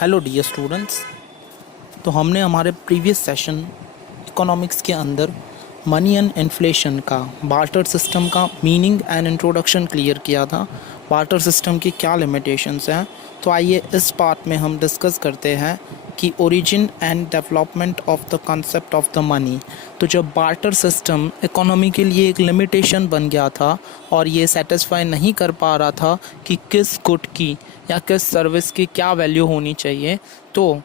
Hello dear students. तो हमने हमारे प्रीवियस सेशन इकोनॉमिक्स के अंदर मनी एंड इन्फ्लेशन का बार्टर सिस्टम का मीनिंग एंड इंट्रोडक्शन क्लियर किया था। बार्टर सिस्टम की क्या लिमिटेशंस हैं, तो आइए इस पार्ट में हम डिस्कस करते हैं कि origin and development of the concept of the money. तो जब बार्टर सिस्टम इकोनॉमी के लिए एक लिमिटेशन बन गया था और ये सेटिस्फाई नहीं कर पा रहा था कि किस गुड की या किस सर्विस की क्या वैल्यू होनी चाहिए, तो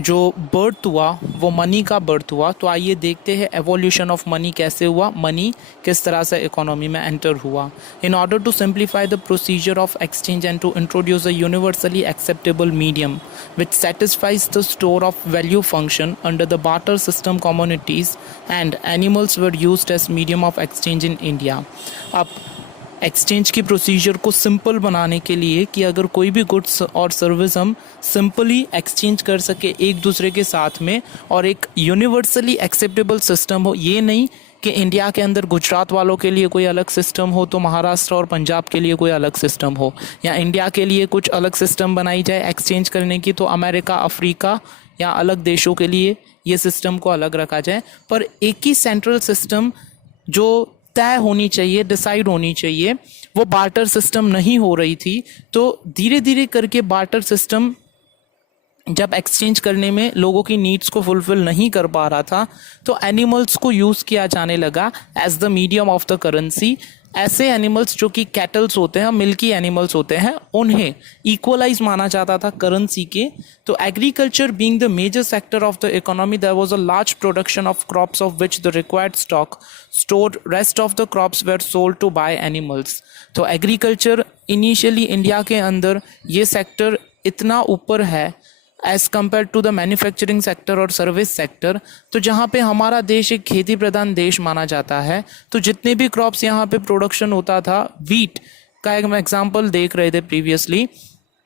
जो बर्थ हुआ वो मनी का बर्थ हुआ। तो आइए देखते हैं एवोल्यूशन ऑफ मनी कैसे हुआ, मनी किस तरह से इकोनॉमी में एंटर हुआ। In order to simplify the procedure of exchange and to introduce a universally acceptable medium which satisfies the store of value function under the barter system, communities and animals were used as medium of exchange in India। अब exchange की procedure को simple बनाने के लिए कि अगर कोई भी गुड्स और सर्विस हम सिंपली एक्सचेंज कर सके एक दूसरे के साथ में और एक यूनिवर्सली एक्सेप्टेबल सिस्टम हो, ये नहीं कि इंडिया के अंदर गुजरात वालों के लिए कोई अलग सिस्टम हो तो महाराष्ट्र और पंजाब के लिए कोई अलग सिस्टम हो, या इंडिया के लिए कुछ अलग सिस्टम बनाई जाए एक्सचेंज करने की तो अमेरिका, अफ्रीका या अलग देशों के लिए ये सिस्टम को अलग रखा जाए, पर एक ही सेंट्रल सिस्टम जो तय होनी चाहिए, डिसाइड होनी चाहिए, वो बार्टर सिस्टम नहीं हो रही थी। तो धीरे धीरे करके बार्टर सिस्टम जब एक्सचेंज करने में लोगों की नीड्स को फुलफिल नहीं कर पा रहा था तो एनिमल्स को यूज़ किया जाने लगा as the medium of the currency. ऐसे एनिमल्स जो कि कैटल्स होते हैं, मिल्की एनिमल्स होते हैं, उन्हें इक्वलाइज माना जाता था करेंसी के। तो agriculture being the major sector of the economy, there was a large production of crops of which the required stock stored, rest of the crops were sold to buy animals. तो agriculture initially India के अंदर ये sector इतना ऊपर है as compare to the manufacturing sector और service sector. तो जहाँ पे हमारा देश एक खेती प्रधान देश माना जाता है, तो जितने भी क्रॉप्स यहाँ पे प्रोडक्शन होता था, वीट का एक हम एग्जांपल देख रहे थे प्रीवियसली,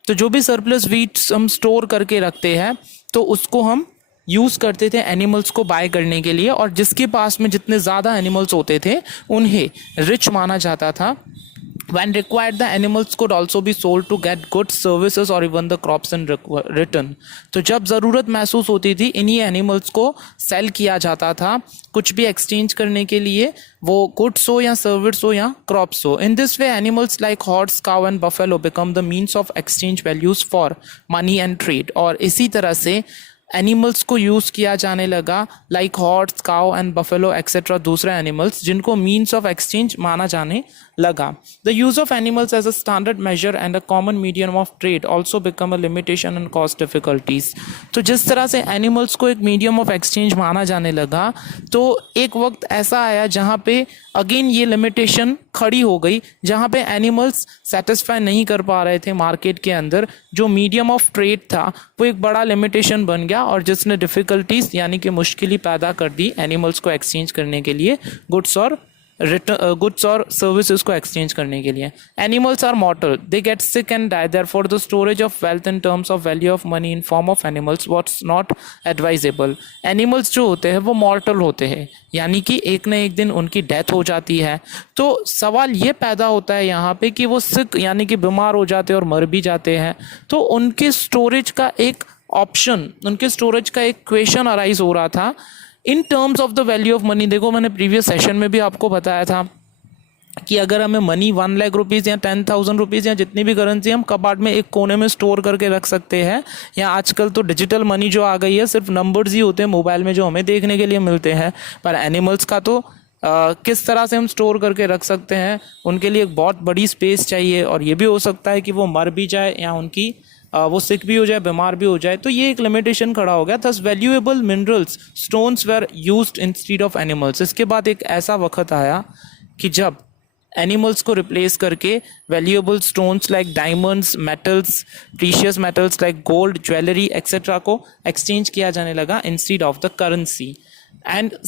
तो जो भी सरप्लस वीट हम स्टोर करके रखते हैं तो उसको हम यूज़ करते थे एनिमल्स को बाय करने के लिए, और जिसके पास में जितने ज़्यादा एनिमल्स होते थे उन्हें रिच माना जाता था। When required, the animals could also be sold to get goods, services or even the crops in return। तो जब ज़रूरत महसूस होती थी इन्हीं एनिमल्स को सेल किया जाता था कुछ भी एक्सचेंज करने के लिए, वो गुड्स हो या सर्विस हो या क्रॉप्स हो। In this way animals like horse, cow and buffalo become the means of exchange values for money and trade. और इसी तरह से एनिमल्स को यूज़ किया जाने लगा like horse, cow and buffalo etcetera, दूसरे एनिमल्स जिनको मीन्स ऑफ एक्सचेंज माना जाने लगा। The use of animals as a standard measure and a common medium of trade also become a limitation and cost difficulties. तो जिस तरह से animals को एक मीडियम ऑफ एक्सचेंज माना जाने लगा, तो एक वक्त ऐसा आया जहाँ पे अगेन ये लिमिटेशन खड़ी हो गई, जहाँ पे एनिमल्स सेटिस्फाई नहीं कर पा रहे थे मार्केट के अंदर। जो मीडियम ऑफ ट्रेड था वो एक बड़ा लिमिटेशन बन गया और जिसने डिफ़िकल्टीज यानी कि मुश्किल पैदा कर दी एनिमल्स को एक्सचेंज करने के लिए, गुड्स और सर्विसेज को एक्सचेंज करने के लिए। Animals are mortal, they get sick and die, therefore the storage of wealth in terms of value of money in form of animals what's not advisable. Animals जो होते हैं वो मॉर्टल होते हैं, यानी कि एक न एक दिन उनकी डेथ हो जाती है। तो सवाल ये पैदा होता है यहाँ पे कि वो सिक यानी कि बीमार हो जाते हैं और मर भी जाते हैं, तो उनके स्टोरेज का एक ऑप्शन, उनके स्टोरेज का एक क्वेश्चन अराइज हो रहा था इन terms of the value of money. देखो मैंने प्रीवियस सेशन में भी आपको बताया था कि अगर हमें मनी 1 लाख रुपीज़ या 10,000 रुपीज़ या जितनी भी करेंसी हम कबाड़ में एक कोने में स्टोर करके रख सकते हैं, या आजकल तो डिजिटल मनी जो आ गई है सिर्फ नंबर्स ही होते हैं मोबाइल में जो हमें देखने के लिए मिलते हैं, पर एनिमल्स का तो किस तरह से हम स्टोर करके रख सकते हैं, उनके लिए एक बहुत बड़ी स्पेस चाहिए, और ये भी हो सकता है कि वो मर भी जाए या उनकी वो सिक भी हो जाए, बीमार भी हो जाए, तो ये एक लिमिटेशन खड़ा हो गया। Thus valuable minerals stones were used instead of animals. इसके बाद एक ऐसा वक्त आया कि जब एनिमल्स को रिप्लेस करके valuable stones like diamonds, metals, precious metals like gold, jewellery etcetera को एक्सचेंज किया जाने लगा instead of the currency. And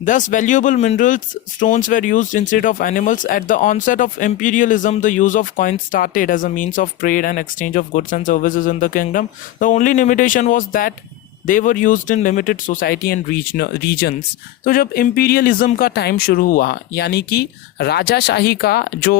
thus, valuable minerals stones were used instead of animals. At the onset of imperialism, the use of coins started as a means of trade and exchange of goods and services in the kingdom. The only limitation was that they were used in limited society and regions। तो जब imperialism का time शुरू हुआ, यानी कि राजाशाही का जो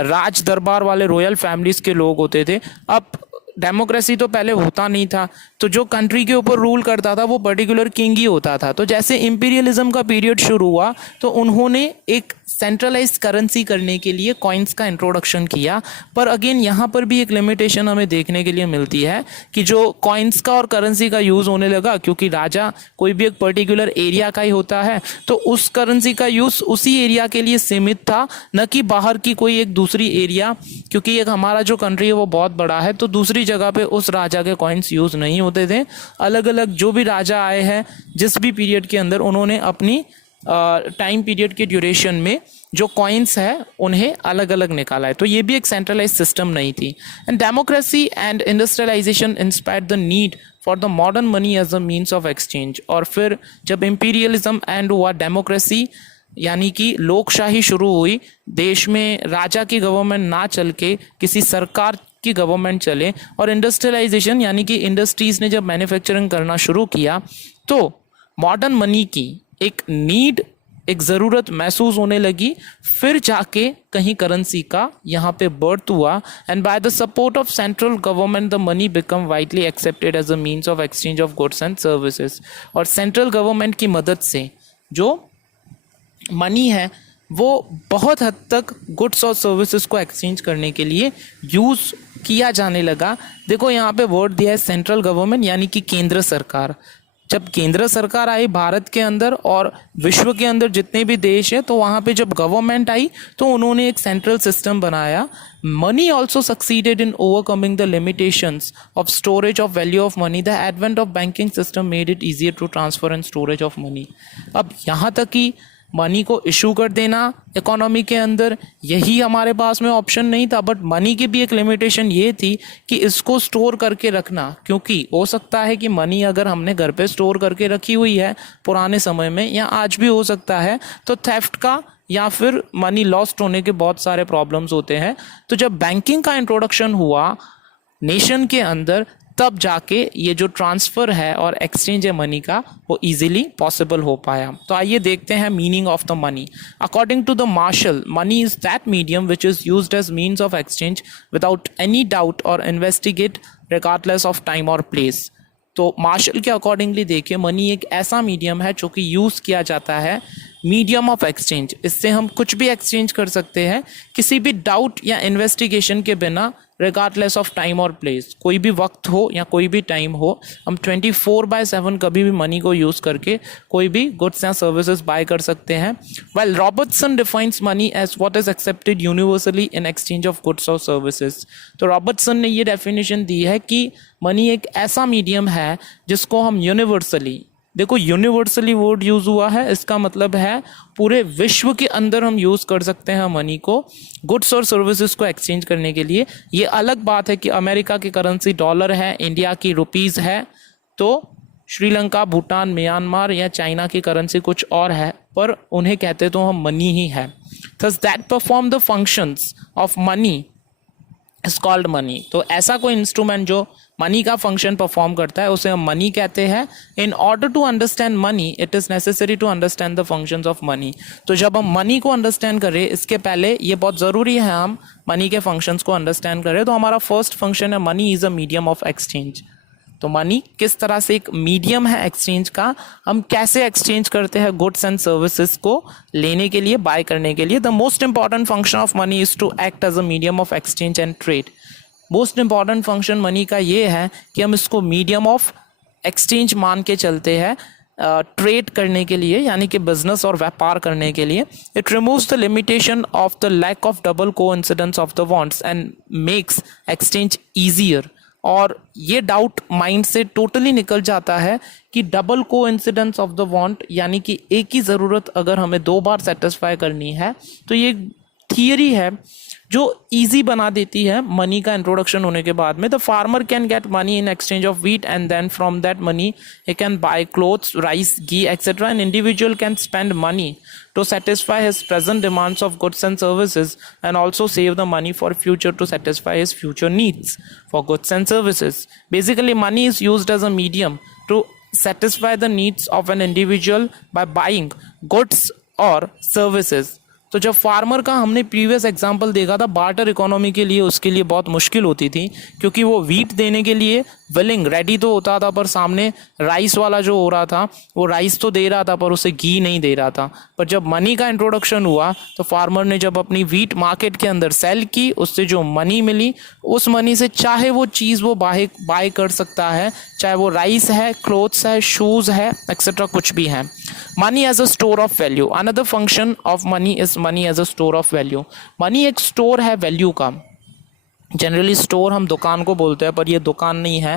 राज दरबार वाले रॉयल फैमिलीज के लोग होते थे, अब डेमोक्रेसी तो पहले होता नहीं था, तो जो कंट्री के ऊपर रूल करता था वो पर्टिकुलर किंग ही होता था। तो जैसे इंपीरियलिज्म का पीरियड शुरू हुआ तो उन्होंने एक सेंट्रलाइज्ड करेंसी करने के लिए कॉइन्स का इंट्रोडक्शन किया। पर अगेन यहाँ पर भी एक लिमिटेशन हमें देखने के लिए मिलती है कि जो कॉइन्स का और करेंसी का यूज़ होने लगा, क्योंकि राजा कोई भी एक पर्टिकुलर एरिया का ही होता है, तो उस करेंसी का यूज़ उसी एरिया के लिए सीमित था, न कि बाहर की कोई एक दूसरी एरिया, क्योंकि एक हमारा जो कंट्री है वो बहुत बड़ा है, तो दूसरी जगह पे उस राजा के कॉइन्स यूज़ नहीं होते थे। अलग अलग जो भी राजा आए हैं जिस भी पीरियड के अंदर, उन्होंने अपनी टाइम पीरियड के ड्यूरेशन में जो कॉइन्स है उन्हें अलग अलग निकाला है। तो ये भी एक सेंट्रलाइज सिस्टम नहीं थी। And democracy and industrialisation inspired the need for the modern money as a means of exchange. और फिर जब इंपीरियलिज्म एंड हुआ, डेमोक्रेसी यानी कि लोकशाही शुरू हुई, देश में राजा की गवर्नमेंट ना चल के किसी सरकार की गवर्नमेंट चले, और इंडस्ट्रियलाइजेशन यानी कि इंडस्ट्रीज ने जब मैन्युफैक्चरिंग करना शुरू किया, तो मॉडर्न मनी की एक नीड, एक ज़रूरत महसूस होने लगी। फिर जाके कहीं करेंसी का यहाँ पे बर्थ हुआ। And by the support of central government the money become widely accepted as a means of exchange of goods and services. और सेंट्रल गवर्नमेंट की मदद से जो मनी है वो बहुत हद तक गुड्स और सर्विसेज को एक्सचेंज करने के लिए यूज़ किया जाने लगा। देखो यहाँ पे वर्ड दिया है सेंट्रल गवर्नमेंट, यानी कि केंद्र सरकार। जब केंद्र सरकार आई भारत के अंदर और विश्व के अंदर जितने भी देश है, तो वहाँ पे जब गवर्नमेंट आई तो उन्होंने एक सेंट्रल सिस्टम बनाया। Money also succeeded in overcoming the limitations of storage of value of money. The advent of banking system made it easier to transfer and storage of money. अब यहाँ तक कि मनी को issue कर देना economy के अंदर, यही हमारे पास में ऑप्शन नहीं था, बट मनी की भी एक लिमिटेशन ये थी कि इसको स्टोर करके रखना, क्योंकि हो सकता है कि मनी अगर हमने घर पे स्टोर करके रखी हुई है पुराने समय में, या आज भी हो सकता है, तो थेफ्ट का या फिर मनी लॉस्ट होने के बहुत सारे प्रॉब्लम्स होते हैं। तो जब बैंकिंग का इंट्रोडक्शन हुआ नेशन के अंदर, तब जाके ये जो ट्रांसफ़र है और एक्सचेंज है मनी का, वो इजीली पॉसिबल हो पाया। तो आइए देखते हैं meaning of the money. According to the Marshall, money is that medium which is used as means of exchange without any doubt और इन्वेस्टिगेट रिगार्डलेस ऑफ टाइम और प्लेस। तो मार्शल के अकॉर्डिंगली देखिए, मनी एक ऐसा मीडियम है जो कि यूज़ किया जाता है, मीडियम ऑफ एक्सचेंज। इससे हम कुछ भी एक्सचेंज कर सकते हैं किसी भी डाउट या इन्वेस्टिगेशन के बिना, रिगार्डलेस ऑफ टाइम और प्लेस। कोई भी वक्त हो या कोई भी टाइम हो, हम 24/7 कभी भी मनी को यूज़ करके कोई भी गुड्स या सर्विसेज बाय कर सकते हैं। Well, Robertson defines money as what is accepted universally in exchange of goods और सर्विसेज। तो रॉबर्टसन ने ये डेफिनेशन दी है कि मनी एक ऐसा मीडियम है जिसको हम यूनिवर्सली, देखो यूनिवर्सली वर्ड यूज़ हुआ है, इसका मतलब है पूरे विश्व के अंदर हम यूज़ कर सकते हैं मनी को गुड्स और सर्विसेज को एक्सचेंज करने के लिए। ये अलग बात है कि अमेरिका की करेंसी डॉलर है, इंडिया की रुपीज़ है, तो श्रीलंका, भूटान, म्यांमार या चाइना की करेंसी कुछ और है, पर उन्हें कहते तो हम मनी ही है। Thus that perform the functions of money is called money. तो ऐसा कोई इंस्ट्रूमेंट जो मनी का फंक्शन परफॉर्म करता है उसे हम मनी कहते हैं। In order to understand money it is necessary to understand the functions of money. तो जब हम मनी को अंडरस्टैंड करें, इसके पहले ये बहुत ज़रूरी है हम मनी के फंक्शंस को अंडरस्टैंड करें। तो हमारा फर्स्ट फंक्शन है money is a medium of exchange. तो मनी किस तरह से एक मीडियम है एक्सचेंज का, हम कैसे एक्सचेंज करते हैं गुड्स एंड सर्विसेज को लेने के लिए, बाय करने के लिए। The most important function of money is to act as a medium of exchange and trade. Most important function money का ये है कि हम इसको मीडियम ऑफ एक्सचेंज मान के चलते हैं ट्रेड करने के लिए, यानी कि बिजनेस और व्यापार करने के लिए। It removes the limitation of the lack of double coincidence of the wants and makes exchange easier. और ये डाउट माइंड से टोटली निकल जाता है कि double coincidence of the want, यानी कि एक ही ज़रूरत अगर हमें दो बार सेटिस्फाई करनी है, तो ये थियरी है जो इजी बना देती है मनी का इंट्रोडक्शन होने के बाद में। The farmer can get money in exchange of wheat and then from that money he can buy clothes, rice, ghee etcetera. An individual can spend money to satisfy his present demands of goods and services and also save the money for future to satisfy his future needs for goods and services. Basically, money is used as a medium to satisfy the needs of an individual by buying goods or services. तो जब farmer का हमने previous example देखा था barter economy के लिए, उसके लिए बहुत मुश्किल होती थी क्योंकि वो वीट देने के लिए विलिंग रेडी तो होता था, पर सामने राइस वाला जो हो रहा था वो राइस तो दे रहा था पर उसे घी नहीं दे रहा था। पर जब मनी का इंट्रोडक्शन हुआ तो फार्मर ने जब अपनी वीट मार्केट के अंदर सेल की, उससे जो मनी मिली, उस मनी से चाहे वो चीज़ वो बाय कर सकता है, चाहे वो राइस है, क्लोथ्स है, शूज़ है, एक्सेट्रा कुछ भी है। Money as a store of value, another function of money is money as a store of value. Money एक स्टोर है वैल्यू का। जनरली स्टोर हम दुकान को बोलते हैं पर ये दुकान नहीं है।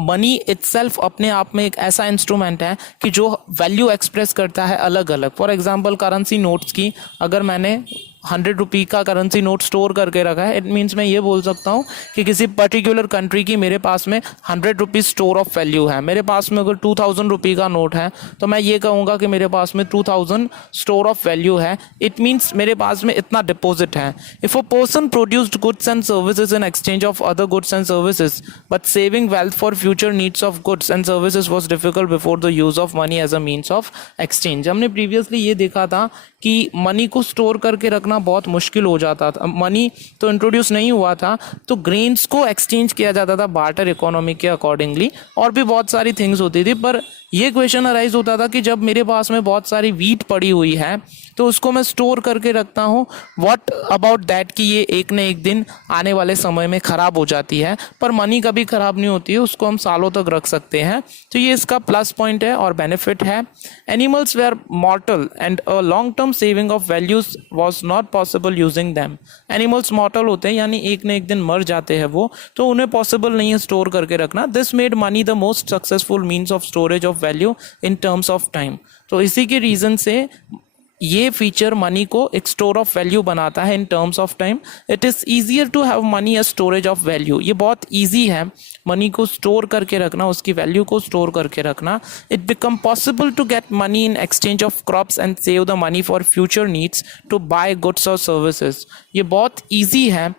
मनी इटसेल्फ अपने आप में एक ऐसा इंस्ट्रूमेंट है कि जो वैल्यू एक्सप्रेस करता है अलग अलग। फॉर एग्जांपल करेंसी नोट्स की, अगर मैंने 100 रुपये का करेंसी नोट स्टोर करके रखा है, इट मीन्स मैं ये बोल सकता हूँ कि किसी पर्टिकुलर कंट्री की मेरे पास में 100 रुपीज़ स्टोर ऑफ वैल्यू है। मेरे पास में अगर 2000 रुपये का नोट है तो मैं ये कहूँगा कि मेरे पास में 2000 स्टोर ऑफ वैल्यू है। इट मीन्स मेरे पास में इतना डिपॉजिट है। If a person produced goods and services in exchange of other goods and services but saving wealth for future needs of goods and services was difficult before the use of money as a means of exchange. हमने previously ये देखा था कि money को store करके रखना बहुत मुश्किल हो जाता था। मनी तो इंट्रोड्यूस नहीं हुआ था तो ग्रेन्स को एक्सचेंज किया जाता था बार्टर इकोनॉमी के अकॉर्डिंगली, और भी बहुत सारी थिंग्स होती थी। पर ये क्वेश्चन अराइज होता था कि जब मेरे पास में बहुत सारी वीट पड़ी हुई है तो उसको मैं स्टोर करके रखता हूँ, व्हाट अबाउट दैट कि ये एक न एक दिन आने वाले समय में ख़राब हो जाती है। पर मनी कभी ख़राब नहीं होती है, उसको हम सालों तक रख सकते हैं। तो ये इसका प्लस पॉइंट है और बेनिफिट है। Animals were mortal and a long term saving of values was not possible using them. Animals mortal होते हैं यानी एक न एक दिन मर जाते हैं वो, तो उन्हें पॉसिबल नहीं है स्टोर करके रखना। This made money the most successful means of storage of value in terms of time. तो इसी के रीज़न से ये फीचर मनी को एक स्टोर ऑफ वैल्यू बनाता है in terms of time. It is easier to have money as storage of value. ये बहुत ईजी है मनी को स्टोर करके रखना, उसकी वैल्यू को स्टोर करके रखना। It become possible to get money in exchange of crops and save the money for future needs to buy goods और सर्विसेज। ये बहुत ईजी है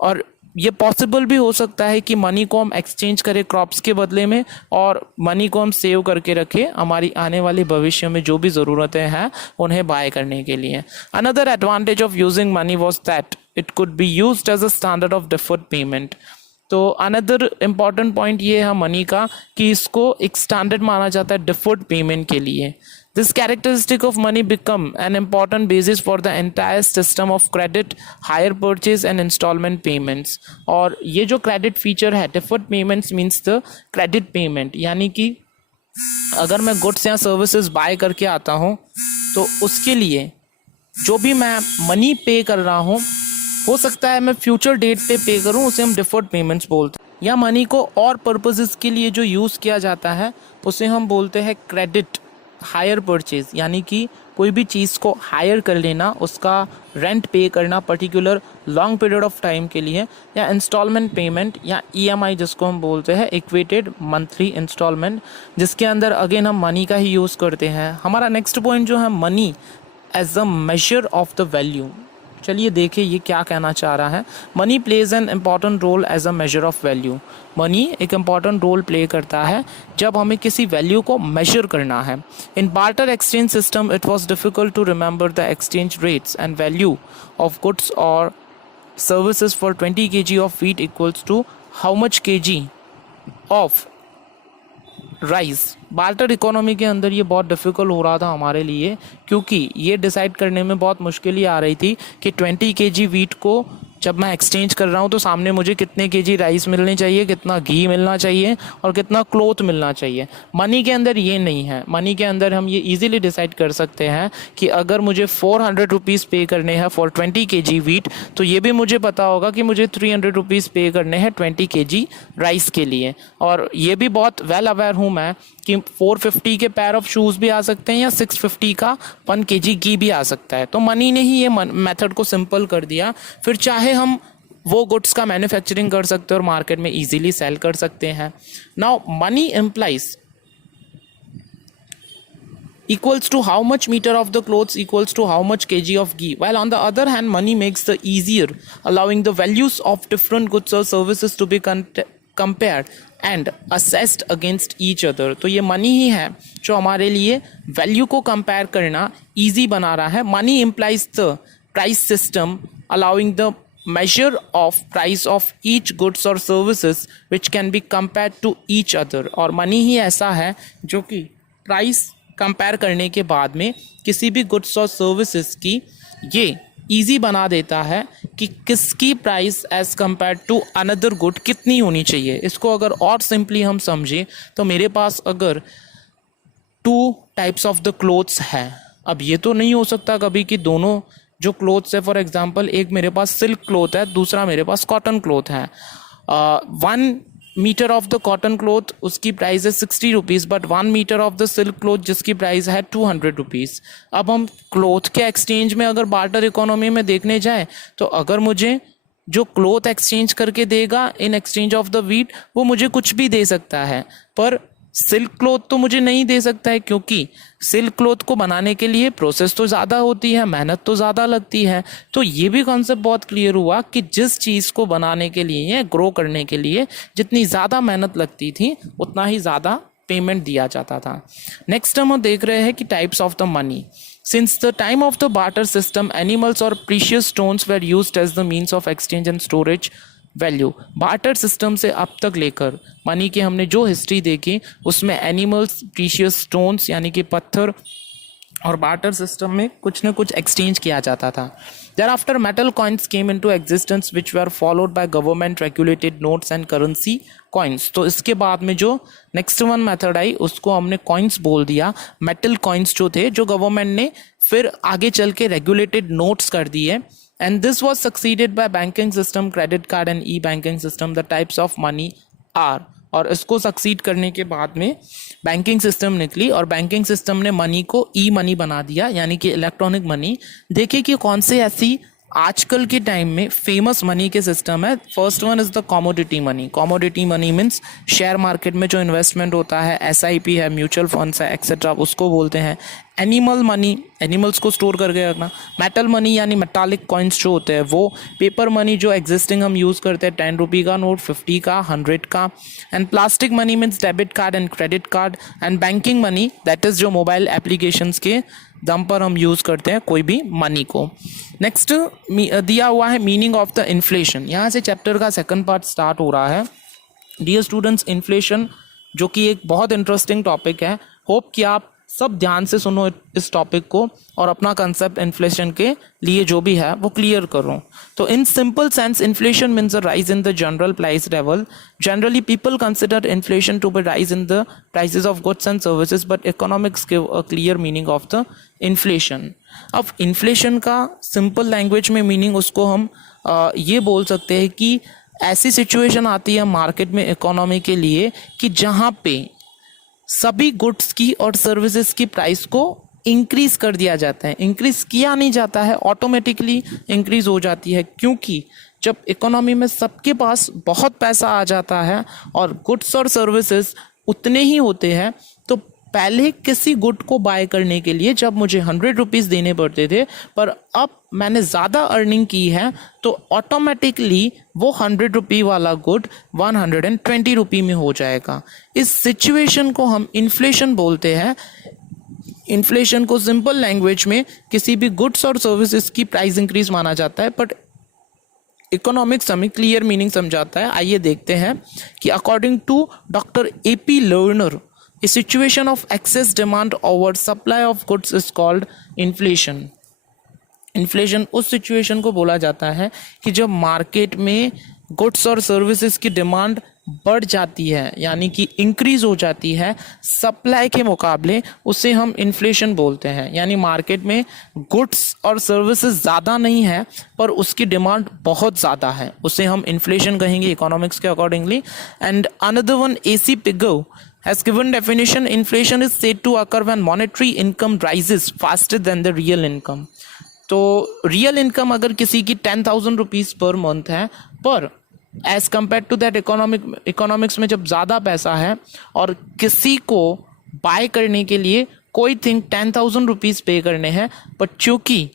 और ये पॉसिबल भी हो सकता है कि मनी को हम एक्सचेंज करें क्रॉप्स के बदले में और मनी को हम सेव करके रखें हमारी आने वाले भविष्य में जो भी ज़रूरतें हैं उन्हें बाय करने के लिए। Another advantage of using money was that it could be used as a standard of deferred payment. तो अनदर इम्पॉर्टेंट पॉइंट ये है मनी का कि इसको एक स्टैंडर्ड माना जाता है डिफर्ड पेमेंट के लिए। This characteristic of money become an important basis for the entire system of credit, hire purchase and installment payments। और ये जो credit feature है, deferred payments means the credit payment, यानी कि अगर मैं गुड्स या सर्विसेज बाय करके आता हूँ तो उसके लिए जो भी मैं मनी पे कर रहा हूँ, हो सकता है मैं फ्यूचर डेट पे पे करूँ, उसे हम डिफर्ड पेमेंट्स बोलते हैं। या मनी को और पर्पसेस के लिए जो यूज़ किया जाता है उसे हम बोलते हैं क्रेडिट हायर परचेज, यानी कि कोई भी चीज़ को हायर कर लेना, उसका रेंट पे करना particular long period of time के लिए, या इंस्टॉलमेंट पेमेंट या ईएमआई जिसको हम बोलते हैं इक्वेटेड मंथली इंस्टॉलमेंट, जिसके अंदर अगेन हम मनी का ही यूज़ करते हैं। हमारा नेक्स्ट पॉइंट जो है money as a measure of the value. चलिए देखिए ये क्या कहना चाह रहा है। Money plays an important role as a measure of value. Money एक इम्पॉर्टेंट रोल प्ले करता है जब हमें किसी वैल्यू को मेजर करना है। In barter exchange system it was difficult to remember the exchange rates and value of goods और services for 20 kg of wheat equals to how much kg of rice. Barter economy के अंदर ये बहुत difficult हो रहा था हमारे लिए, क्योंकि ये डिसाइड करने में बहुत मुश्किल आ रही थी कि 20 kg वीट को जब मैं एक्सचेंज कर रहा हूँ तो सामने मुझे कितने kg राइस मिलने चाहिए, कितना घी मिलना चाहिए और कितना क्लोथ मिलना चाहिए। मनी के अंदर ये नहीं है। मनी के अंदर हम ये इजीली डिसाइड कर सकते हैं कि अगर मुझे 400 रुपीज़ पे करने हैं फॉर 20 kg वीट, तो ये भी मुझे पता होगा कि मुझे 300 रुपीज़ पे करने हैं 20 kg राइस के लिए। और ये भी बहुत वेल अवेयर हूँ मैं कि 450 के पैर ऑफ शूज़ भी आ सकते हैं या 650 का 1 kg घी भी आ सकता है। तो मनी ने ही ये मेथड को सिंपल कर दिया। फिर चाहे हम वो गुड्स का मैन्युफैक्चरिंग कर सकते हैं और मार्केट में इजीली सेल कर सकते हैं। Now money implies equals to how much meter of the clothes equals to how much kg of ghee, while on the other hand money makes the easier allowing the values of different goods or services to be compared and assessed against each other. तो ये money ही है जो हमारे लिए value को compare करना easy बना रहा है। Money implies the price system allowing the measure of price of each goods or services which can be compared to each other। और मनी ही ऐसा है जो कि प्राइस कंपेयर करने के बाद में किसी भी गुड्स और सर्विसेज की ये इजी बना देता है कि किसकी price as compare to another good कितनी होनी चाहिए। इसको अगर और सिंपली हम समझें तो मेरे पास अगर 2 टाइप्स ऑफ द क्लोथ्स है, अब ये तो नहीं हो सकता कभी कि दोनों जो क्लोथ्स है, फॉर एग्जांपल एक मेरे पास सिल्क क्लोथ है, दूसरा मेरे पास कॉटन क्लोथ है। 1 metre of the cotton cloth उसकी प्राइस है 60 rupees, but 1 metre of the silk cloth जिसकी प्राइस है 200 रुपीज़। अब हम क्लोथ के एक्सचेंज में अगर बार्टर इकोनॉमी में देखने जाए तो अगर मुझे जो क्लोथ एक्सचेंज करके देगा इन एक्सचेंज ऑफ द वीट वो मुझे कुछ भी दे सकता है, पर सिल्क क्लोथ तो मुझे नहीं दे सकता है, क्योंकि सिल्क क्लोथ को बनाने के लिए प्रोसेस तो ज़्यादा होती है, मेहनत तो ज़्यादा लगती है। तो ये भी कॉन्सेप्ट बहुत क्लियर हुआ कि जिस चीज़ को बनाने के लिए या ग्रो करने के लिए जितनी ज़्यादा मेहनत लगती थी उतना ही ज़्यादा पेमेंट दिया जाता था। नेक्स्ट हम देख रहे हैं कि types of the money. Since the time of the barter system animals और precious stones were used as the means of exchange and storage value. Barter system से अब तक लेकर मनी की हमने जो हिस्ट्री देखी उसमें एनिमल्स, प्रीशियस स्टोन्स यानी कि पत्थर और बार्टर सिस्टम में कुछ न कुछ एक्सचेंज किया जाता था। Thereafter metal coins came into existence which were followed by government regulated notes and currency coins। तो इसके बाद में जो नेक्स्ट वन मेथड आई उसको हमने कॉइन्स बोल दिया। मेटल कॉइन्स जो थे जो गवर्नमेंट ने फिर आगे चल के रेगुलेटेड नोट्स कर दिए। And this was succeeded by banking system, credit card and e-banking system। The types of money are, और इसको सक्सीड करने के बाद में बैंकिंग सिस्टम निकली और बैंकिंग सिस्टम ने मनी को ई मनी बना दिया यानी कि इलेक्ट्रॉनिक मनी। देखिए कि कौन से ऐसी आजकल के टाइम में फेमस मनी के सिस्टम है। First one is the commodity money. Commodity money means share market में जो इन्वेस्टमेंट होता है, SIP है, म्यूचुअल फंड्स है एक्सेट्रा, उसको बोलते हैं। एनिमल मनी, एनिमल्स को स्टोर करके रखना। मेटल मनी यानी मेटालिक कॉइन्स जो होते हैं वो। पेपर मनी जो एग्जिस्टिंग हम यूज़ करते हैं, 10 रुपये का नोट, 50 का, 100 का। And plastic money means debit card and credit card. And banking money that is जो मोबाइल एप्लीकेशंस के दम पर हम यूज़ करते हैं कोई भी मनी को। नेक्स्ट दिया हुआ है मीनिंग ऑफ द इन्फ्लेशन। यहाँ से चैप्टर का सेकंड पार्ट स्टार्ट हो रहा है। डियर स्टूडेंट्स, इन्फ्लेशन जो कि एक बहुत इंटरेस्टिंग टॉपिक है, होप कि आप सब ध्यान से सुनो इस टॉपिक को और अपना कंसेप्ट इन्फ्लेशन के लिए जो भी है वो क्लियर करो। तो in simple sense inflation means a rise in the general price level. Generally people consider inflation to be rise in the prices of goods and services, but economics give a clear meaning of the inflation. अब inflation का simple language में meaning उसको हम ये बोल सकते हैं कि ऐसी सिचुएशन आती है मार्केट में इकोनॉमी के लिए कि जहाँ पे सभी गुड्स की और सर्विसेज की प्राइस को इंक्रीज कर दिया जाता है। इंक्रीज किया नहीं जाता है, ऑटोमेटिकली इंक्रीज हो जाती है, क्योंकि जब इकोनॉमी में सबके पास बहुत पैसा आ जाता है और गुड्स और सर्विसेज उतने ही होते हैं, तो पहले किसी गुड को बाय करने के लिए जब मुझे 100 रुपीज़ देने पड़ते थे, पर अब मैंने ज़्यादा अर्निंग की है तो ऑटोमेटिकली वो 100 रुपये वाला गुड 120 रुपये में हो जाएगा। इस सिचुएशन को हम इन्फ्लेशन बोलते हैं। इन्फ्लेशन को सिंपल लैंग्वेज में किसी भी गुड्स और सर्विसेज की प्राइस इंक्रीज माना जाता है, बट इकोनॉमिक्स हमें क्लियर मीनिंग समझाता है। आइए देखते हैं कि according to doctor AP Lerner, a situation of excess demand over supply of goods is called inflation। Inflation उस सिचुएशन को बोला जाता है कि जब मार्केट में गुड्स और सर्विसेज की डिमांड बढ़ जाती है यानी कि इंक्रीज हो जाती है सप्लाई के मुकाबले, उसे हम इन्फ्लेशन बोलते हैं। यानी मार्केट में गुड्स और सर्विसेज ज़्यादा नहीं है पर उसकी डिमांड बहुत ज़्यादा है, उसे हम इन्फ्लेशन कहेंगे इकोनॉमिक्स के accordingly. And another one AC Piggott has given definition, inflation is said to occur when monetary income rises faster than the real income। तो रियल इनकम अगर किसी की 10,000 रुपीज़ पर मंथ है, पर as compare to that economics में जब ज़्यादा पैसा है और किसी को बाय करने के लिए कोई थिंग 10,000 रुपीज़ पे करने हैं, बट चूँकि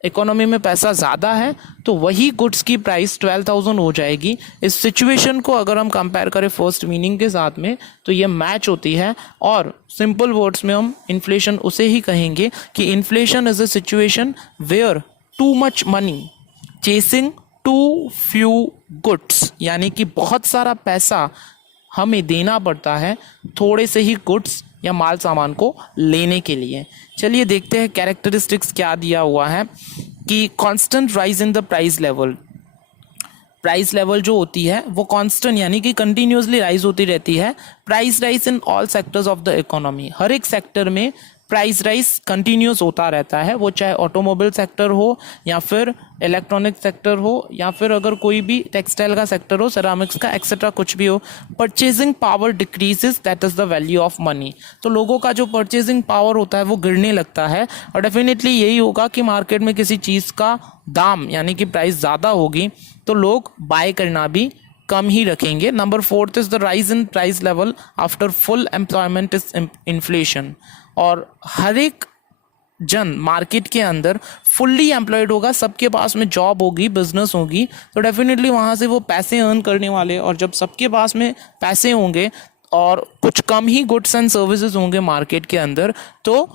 इकोनॉमी में पैसा ज़्यादा है तो वही गुड्स की प्राइस 12,000 हो जाएगी। इस सिचुएशन को अगर हम कंपेयर करें फर्स्ट मीनिंग के साथ में तो ये मैच होती है, और सिंपल वर्ड्स में हम इन्फ्लेशन उसे ही कहेंगे कि inflation is a situation where too much money chasing too few goods, यानी कि बहुत सारा पैसा हमें देना पड़ता है थोड़े से ही गुड्स या माल सामान को लेने के लिए। चलिए देखते हैं कैरेक्टरिस्टिक्स क्या दिया हुआ है कि constant rise in the price level. Price level जो होती है वो कांस्टेंट यानी कि कंटिन्यूसली राइज होती रहती है। Price rise in all sectors of the economy, हर एक सेक्टर में प्राइस राइज कंटिन्यूस होता रहता है, वो चाहे ऑटोमोबाइल सेक्टर हो या फिर इलेक्ट्रॉनिक सेक्टर हो या फिर अगर कोई भी टेक्सटाइल का सेक्टर हो, सेरामिक्स का एक्सेट्रा कुछ भी हो। Purchasing power decreases, that is the value of money. तो लोगों का जो परचेजिंग पावर होता है वो गिरने लगता है, और डेफिनेटली यही होगा कि मार्केट में किसी चीज़ का दाम यानी कि प्राइस ज़्यादा होगी तो लोग बाय करना भी कम ही रखेंगे। Number 4 is the rise in price level after full employment is inflation, और हर एक जन मार्केट के अंदर फुल्ली एम्प्लॉयड होगा, सबके पास में जॉब होगी, बिजनेस होगी, तो डेफिनेटली वहाँ से वो पैसे अर्न करने वाले, और जब सबके पास में पैसे होंगे और कुछ कम ही गुड्स एंड सर्विसेज होंगे मार्केट के अंदर, तो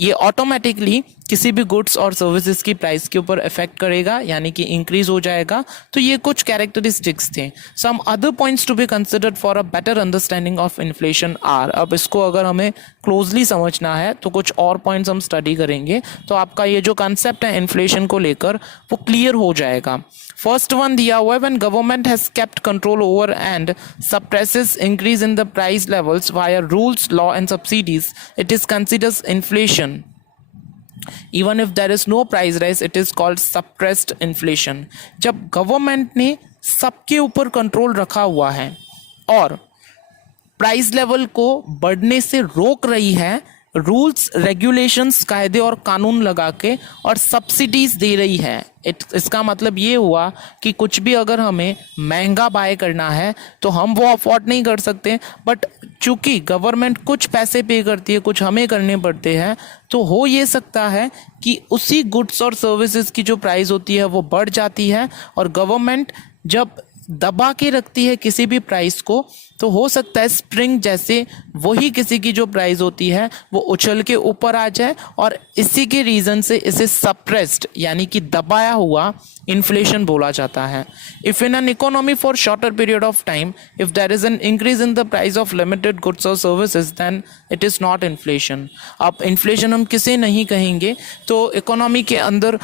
ये ऑटोमेटिकली किसी भी गुड्स और सर्विसेज की प्राइस के ऊपर इफेक्ट करेगा, यानी कि इंक्रीज हो जाएगा। तो ये कुछ कैरेक्टरिस्टिक्स थे। Some other points to be considered for a better understanding of inflation are. अब इसको अगर हमें क्लोजली समझना है तो कुछ और पॉइंट्स हम स्टडी करेंगे तो आपका ये जो कंसेप्ट है इन्फ्लेशन को लेकर वो क्लियर हो जाएगा। फर्स्ट वन दिया हुआ है, when government has kept control over and suppresses increase in the price levels via rules, law and subsidies, it is considers inflation. Even if there is no price rise, it is called suppressed inflation। जब government ने सबके ऊपर control रखा हुआ है और price level को बढ़ने से रोक रही है, रूल्स रेगुलेशंस कायदे और कानून लगा के, और सब्सिडीज दे रही है। इसका मतलब ये हुआ कि कुछ भी अगर हमें महंगा बाय करना है तो हम वो अफोर्ड नहीं कर सकते, बट चूंकि गवर्नमेंट कुछ पैसे पे करती है, कुछ हमें करने पड़ते हैं, तो हो ये सकता है कि उसी गुड्स और सर्विसेज की जो प्राइस होती है वो बढ़ जाती है, और गवर्नमेंट जब दबा के रखती है किसी भी प्राइस को तो हो सकता है स्प्रिंग जैसे वही किसी की जो प्राइस होती है वो उछल के ऊपर आ जाए, और इसी के रीज़न से इसे सप्रेस्ड यानी कि दबाया हुआ इन्फ्लेशन बोला जाता है। If in an economy for shorter period of time, if there is an increase in the price of limited goods और services, then it is not inflation. अब इन्फ्लेशन हम किसे नहीं कहेंगे, तो इकोनॉमी के अंदर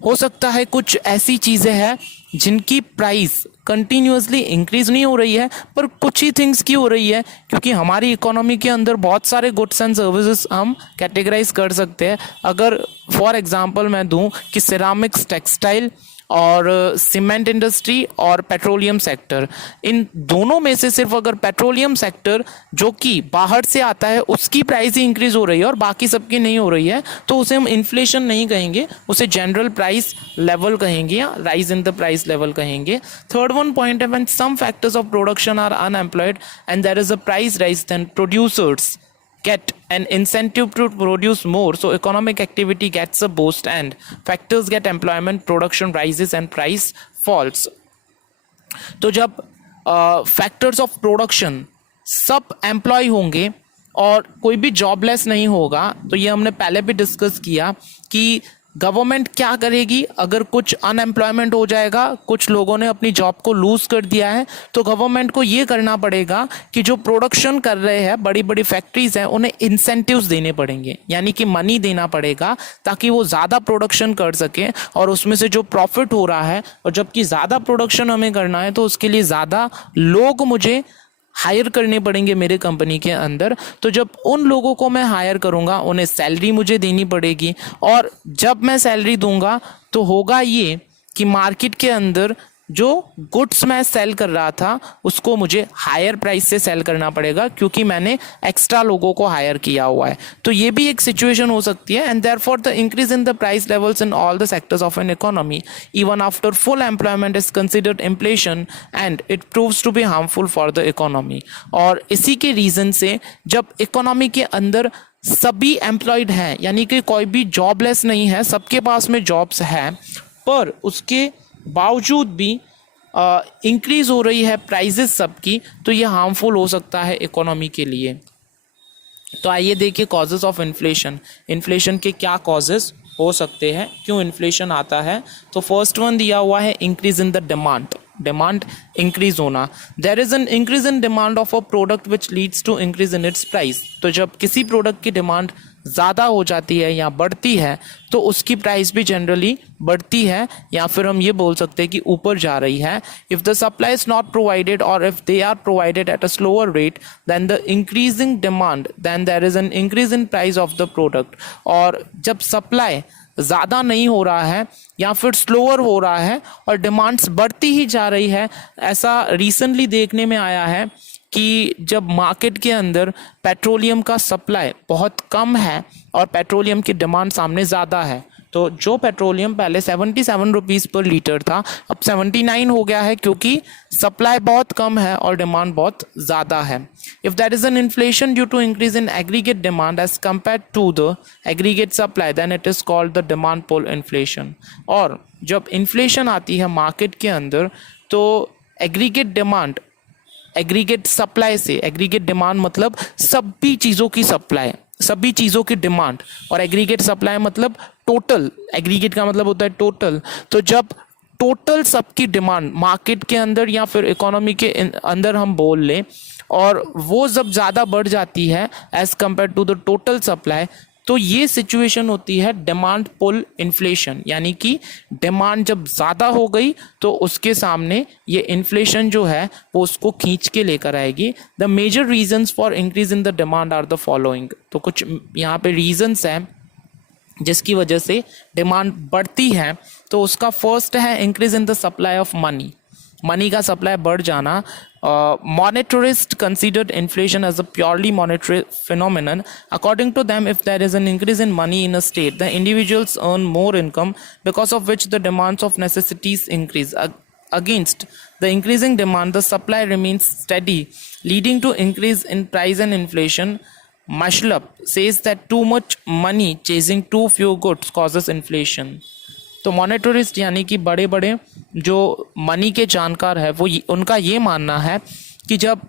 हो सकता है कुछ ऐसी चीज़ें हैं जिनकी प्राइस कंटिन्यूसली इंक्रीज नहीं हो रही है, पर कुछ ही थिंग्स की हो रही है, क्योंकि हमारी इकोनॉमी के अंदर बहुत सारे गुड्स एंड सर्विसेज हम कैटेगराइज कर सकते हैं। अगर फॉर एग्जांपल मैं दूं कि सिरामिक्स, टेक्सटाइल और सीमेंट इंडस्ट्री और पेट्रोलियम सेक्टर, इन दोनों में से सिर्फ अगर पेट्रोलियम सेक्टर जो कि बाहर से आता है उसकी प्राइस ही इंक्रीज हो रही है और बाकी सबकी नहीं हो रही है, तो उसे हम इन्फ्लेशन नहीं कहेंगे, उसे जनरल प्राइस लेवल कहेंगे या rise in the price level कहेंगे। थर्ड वन पॉइंट है, when some factors of production are unemployed and there is a price rise, then producers get an incentive to produce more, so economic activity gets a boost and factors get employment, production rises and price falls। तो जब factors of production सब employ होंगे और कोई भी jobless नहीं होगा, तो ये हमने पहले भी डिस्कस किया कि गवर्नमेंट क्या करेगी अगर कुछ अनएम्प्लॉयमेंट हो जाएगा, कुछ लोगों ने अपनी जॉब को लूज कर दिया है, तो गवर्नमेंट को ये करना पड़ेगा कि जो प्रोडक्शन कर रहे हैं बड़ी बड़ी फैक्ट्रीज हैं उन्हें इंसेंटिव्स देने पड़ेंगे, यानी कि मनी देना पड़ेगा ताकि वो ज़्यादा प्रोडक्शन कर सकें, और उसमें से जो प्रॉफिट हो रहा है, और जबकि ज़्यादा प्रोडक्शन हमें करना है तो उसके लिए ज़्यादा लोग मुझे हायर करने पड़ेंगे मेरे कंपनी के अंदर। तो जब उन लोगों को मैं हायर करूंगा उन्हें सैलरी मुझे देनी पड़ेगी, और जब मैं सैलरी दूंगा तो होगा ये कि मार्केट के अंदर जो गुड्स मैं सेल कर रहा था उसको मुझे हायर प्राइस से सेल करना पड़ेगा, क्योंकि मैंने एक्स्ट्रा लोगों को हायर किया हुआ है। तो ये भी एक सिचुएशन हो सकती है। And therefore the increase in the price levels in all the sectors of an economy even after full employment is considered inflation and it proves to be harmful for the economy. और इसी के reason से जब economy के अंदर सभी employed हैं, यानी कि कोई भी जॉबलेस नहीं है, सबके पास में जॉब्स हैं, पर उसके बावजूद भी इंक्रीज हो रही है प्राइजेस सबकी, तो ये हार्मफुल हो सकता है इकोनॉमी के लिए। तो आइए देखिए कॉजेस ऑफ इन्फ्लेशन। इन्फ्लेशन के क्या कॉजेस हो सकते हैं, क्यों इन्फ्लेशन आता है। तो फर्स्ट वन दिया हुआ है increase in the demand, demand increase होना। There is an increase in demand of a product which leads to increase in its price. तो जब किसी प्रोडक्ट की डिमांड ज़्यादा हो जाती है या बढ़ती है तो उसकी प्राइस भी जनरली बढ़ती है, या फिर हम ये बोल सकते हैं कि ऊपर जा रही है। If the supply is not provided और if they are provided at a slower rate than the increasing demand than there is an increase in price of the product. और जब सप्लाई ज़्यादा नहीं हो रहा है या फिर स्लोअर हो रहा है और डिमांड्स बढ़ती ही जा रही है, ऐसा रिसेंटली देखने में आया है कि जब मार्केट के अंदर पेट्रोलियम का सप्लाई बहुत कम है और पेट्रोलियम की डिमांड सामने ज़्यादा है, तो जो पेट्रोलियम पहले 77 रुपीज़ पर लीटर था अब 79 हो गया है, क्योंकि सप्लाई बहुत कम है और डिमांड बहुत ज़्यादा है। If that is an inflation due to increase in aggregate demand as compare to the aggregate supply then it is called the demand pull inflation. और जब इन्फ्लेशन आती है मार्केट के अंदर तो एग्रीगेट डिमांड एग्रीगेट सप्लाई से, aggregate demand मतलब सभी चीज़ों की सप्लाई, सभी चीज़ों की डिमांड, और एग्रीगेट सप्लाई मतलब टोटल, एग्रीगेट का मतलब होता है टोटल। तो जब टोटल सबकी डिमांड मार्केट के अंदर या फिर इकोनॉमी के अंदर हम बोल लें, और वो जब ज़्यादा बढ़ जाती है as compare to the total supply, तो ये सिचुएशन होती है डिमांड पुल इन्फ्लेशन। यानी कि डिमांड जब ज़्यादा हो गई तो उसके सामने ये इन्फ्लेशन जो है वो उसको खींच के लेकर आएगी। The major reasons for increase in the demand are the following. तो कुछ यहाँ पे रीजंस हैं जिसकी वजह से डिमांड बढ़ती है। तो उसका फर्स्ट है increase in the supply of money, money का सप्लाई बढ़ जाना। Monetarists considered inflation as a purely monetary phenomenon. According to them, if there is an increase in money in a state, the individuals earn more income, because of which the demands of necessities increase. Against the increasing demand, the supply remains steady, leading to increase in price and inflation. Mashlap says that too much money chasing too few goods causes inflation. तो मॉनेटरिस्ट यानी कि बड़े बड़े जो money के जानकार है वो उनका ये मानना है कि जब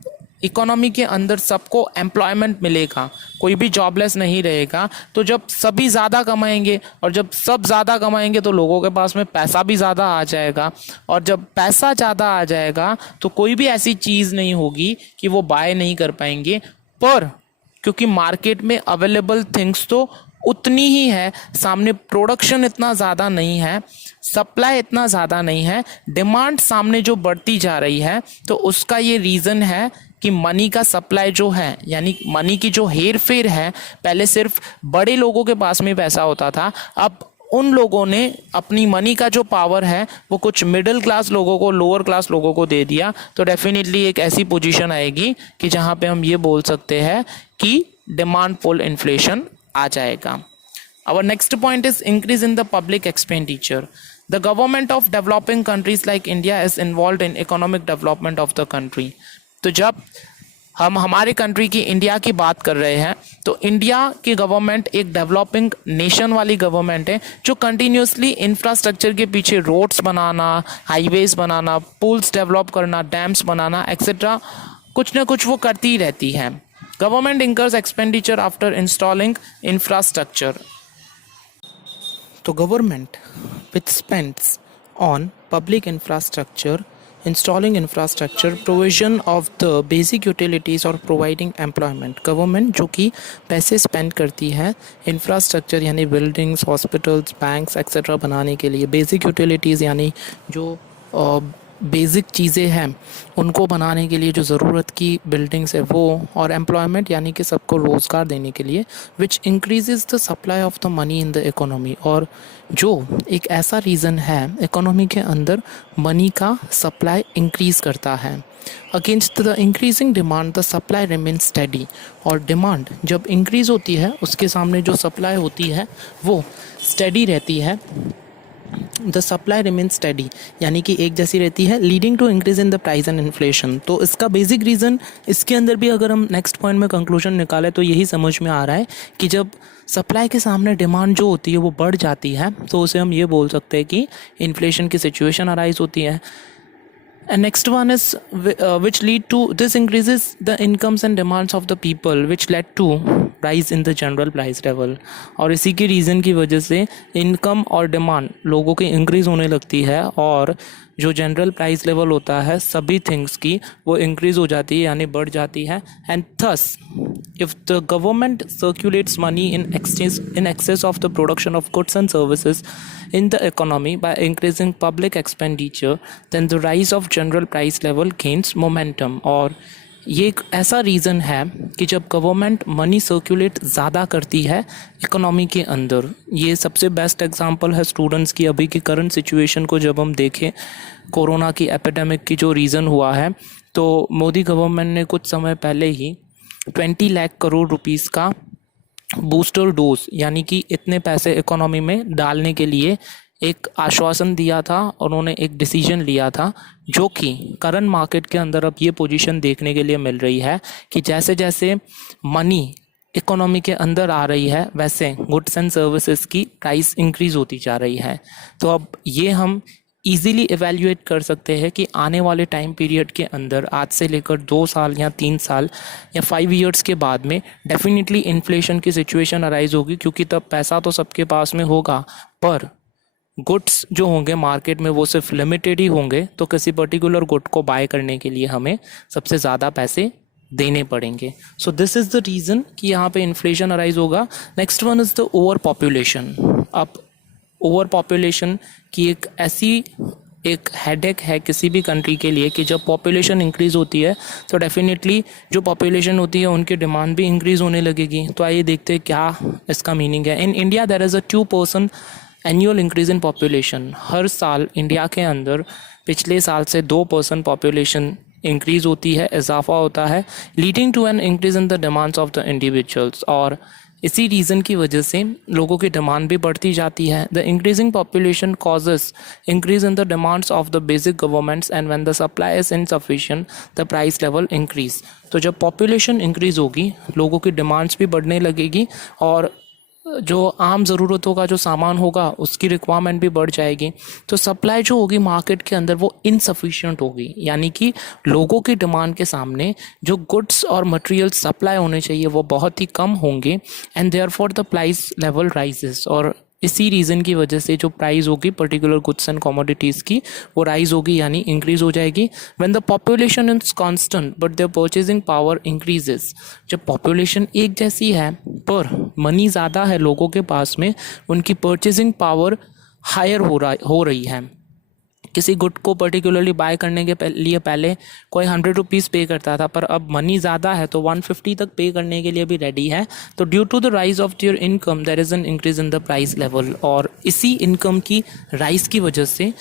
इकोनॉमी के अंदर सबको एम्प्लॉयमेंट मिलेगा, कोई भी जॉबलेस नहीं रहेगा, तो जब सभी ज़्यादा कमाएंगे और जब सब ज़्यादा कमाएंगे तो लोगों के पास में पैसा भी ज़्यादा आ जाएगा, और जब पैसा ज़्यादा आ जाएगा तो कोई भी ऐसी चीज़ नहीं होगी कि वो बाय नहीं कर पाएंगे। पर क्योंकि मार्केट में अवेलेबल थिंग्स तो उतनी ही है, सामने प्रोडक्शन इतना ज़्यादा नहीं है, सप्लाई इतना ज़्यादा नहीं है, डिमांड सामने जो बढ़ती जा रही है, तो उसका ये रीज़न है कि मनी का सप्लाई जो है, यानी मनी की जो हेर फेर है, पहले सिर्फ बड़े लोगों के पास में पैसा होता था, अब उन लोगों ने अपनी मनी का जो पावर है वो कुछ मिडिल क्लास लोगों को, लोअर क्लास लोगों को दे दिया। तो डेफिनेटली एक ऐसी पोजीशन आएगी कि जहाँ पे हम ये बोल सकते हैं कि डिमांड पुल इन्फ्लेशन आ जाएगा। Our next point is increase in the public expenditure. The government of developing countries like India is involved in economic development of the country. तो जब हम हमारे कंट्री की, इंडिया की बात कर रहे हैं, तो इंडिया की गवर्नमेंट एक डेवलपिंग नेशन वाली गवर्नमेंट है जो कंटिन्यूसली इंफ्रास्ट्रक्चर के पीछे रोड्स बनाना, हाईवेज बनाना, पुल्स डेवलप करना, डैम्स बनाना एक्सेट्रा कुछ ना कुछ वो करती ही रहती है। Government incurs expenditure after installing infrastructure. तो government which spends on public infrastructure, installing infrastructure, provision of the basic utilities और providing employment. गवर्नमेंट जो कि पैसे स्पेंड करती है इंफ्रास्ट्रक्चर यानी बिल्डिंग्स, हॉस्पिटल्स, बैंक्स एक्सेट्रा बनाने के लिए, बेसिक यूटिलिटीज़ यानी जो बेसिक चीज़ें हैं उनको बनाने के लिए जो ज़रूरत की बिल्डिंग्स है वो, और एम्प्लॉयमेंट यानी कि सबको रोज़गार देने के लिए, विच increases the supply of the money in the economy. और जो एक ऐसा रीज़न है इकोनॉमी के अंदर मनी का सप्लाई इंक्रीज़ करता है। Against the increasing demand the supply remain steady. और डिमांड जब इंक्रीज़ होती है उसके सामने जो सप्लाई होती है वो स्टेडी रहती है। द सप्लाई रिमेन स्टडी, यानी कि एक जैसी रहती है, leading to increase in the price and inflation. तो इसका बेसिक रीज़न इसके अंदर भी अगर हम नेक्स्ट पॉइंट में कंक्लूजन निकालें तो यही समझ में आ रहा है कि जब सप्लाई के सामने डिमांड जो होती है वो बढ़ जाती है तो उसे हम ये बोल सकते हैं कि इन्फ्लेशन की सिचुएशन अराइज होती है। And next one is which lead to this increases the incomes and demands of the people, which led to rise in the general price level। और इसी के रीज़न की वजह से इनकम और डिमांड लोगों की इंक्रीज़ होने लगती है और जो जनरल प्राइस लेवल होता है सभी थिंग्स की वो इंक्रीज़ हो जाती है यानी बढ़ जाती है। And thus if the government circulates money in excess of the production of goods and services in the economy by increasing public expenditure, then the rise of general price level gains momentum। और ये एक ऐसा reason है कि जब government money circulate ज़्यादा करती है इकोनॉमी के अंदर, ये सबसे बेस्ट एग्जांपल है स्टूडेंट्स की अभी की करंट सिचुएशन को जब हम देखें, कोरोना की एपिडेमिक की जो रीज़न हुआ है, तो मोदी गवर्नमेंट ने कुछ समय पहले ही 20 लाख करोड़ रुपीस का बूस्टर डोज यानी कि इतने पैसे इकोनॉमी में डालने के लिए एक आश्वासन दिया था। उन्होंने एक डिसीजन लिया था जो कि करंट मार्केट के अंदर अब ये पोजीशन देखने के लिए मिल रही है कि जैसे जैसे मनी इकोनॉमी के अंदर आ रही है वैसे गुड्स एंड सर्विसेज की प्राइस इंक्रीज होती जा रही है। तो अब ये हम ईज़िली एवेल्यूएट कर सकते हैं कि आने वाले टाइम पीरियड के अंदर आज से लेकर 2 साल या 3 साल या 5 ईयर्स के बाद में डेफिनेटली इन्फ्लेशन की सिचुएशन अराइज होगी, क्योंकि तब पैसा तो सबके पास में होगा पर गुड्स जो होंगे मार्केट में वो सिर्फ लिमिटेड ही होंगे। तो किसी पर्टिकुलर गुड को बाय करने के लिए हमें सबसे ज़्यादा पैसे देने पड़ेंगे। So this is the reason कि यहाँ पे इन्फ्लेशन अराइज होगा। Next one is the over population. अब ओवर पॉपुलेशन की एक हेडेक है किसी भी कंट्री के लिए कि जब पॉपुलेशन इंक्रीज़ होती है तो डेफिनेटली जो पॉपुलेशन होती है उनकी डिमांड भी इंक्रीज़ होने लगेगी। तो आइए देखते हैं क्या इसका मीनिंग है। In India there is a 2% annual increase in population. हर साल इंडिया के अंदर पिछले साल से 2% पॉपुलेशन इंक्रीज़ होती है, इजाफा होता है, leading to an increase in the demands of the individuals. और इसी रीज़न की वजह से लोगों की डिमांड भी बढ़ती जाती है। The increasing population causes increase in the demands of the basic governments and when the supply is insufficient the price level increase. तो जब पॉपुलेशन इंक्रीज होगी लोगों की डिमांड्स भी बढ़ने लगेगी और जो आम ज़रूरतों का जो सामान होगा उसकी रिक्वायरमेंट भी बढ़ जाएगी। तो सप्लाई जो होगी मार्केट के अंदर वो इनसफिशिएंट होगी, यानी कि लोगों की डिमांड के सामने जो गुड्स और मटेरियल सप्लाई होने चाहिए वो बहुत ही कम होंगे and therefore the price level rises. और इसी रीज़न की वजह से जो प्राइस होगी पर्टिकुलर गुड्स एंड कमोडिटीज़ की वो राइज होगी यानी इंक्रीज़ हो जाएगी। When the population is constant but their purchasing power increases. जब पॉपुलेशन एक जैसी है पर मनी ज़्यादा है लोगों के पास में, उनकी परचेजिंग पावर हायर हो रही है। किसी गुड को पर्टिकुलरली बाय करने के लिए पहले कोई 100 रुपीज़ पे करता था पर अब मनी ज़्यादा है तो 150 तक पे करने के लिए भी रेडी है। तो due to the rise of their income there is an increase in the price level. और इसी इनकम की राइज की वजह से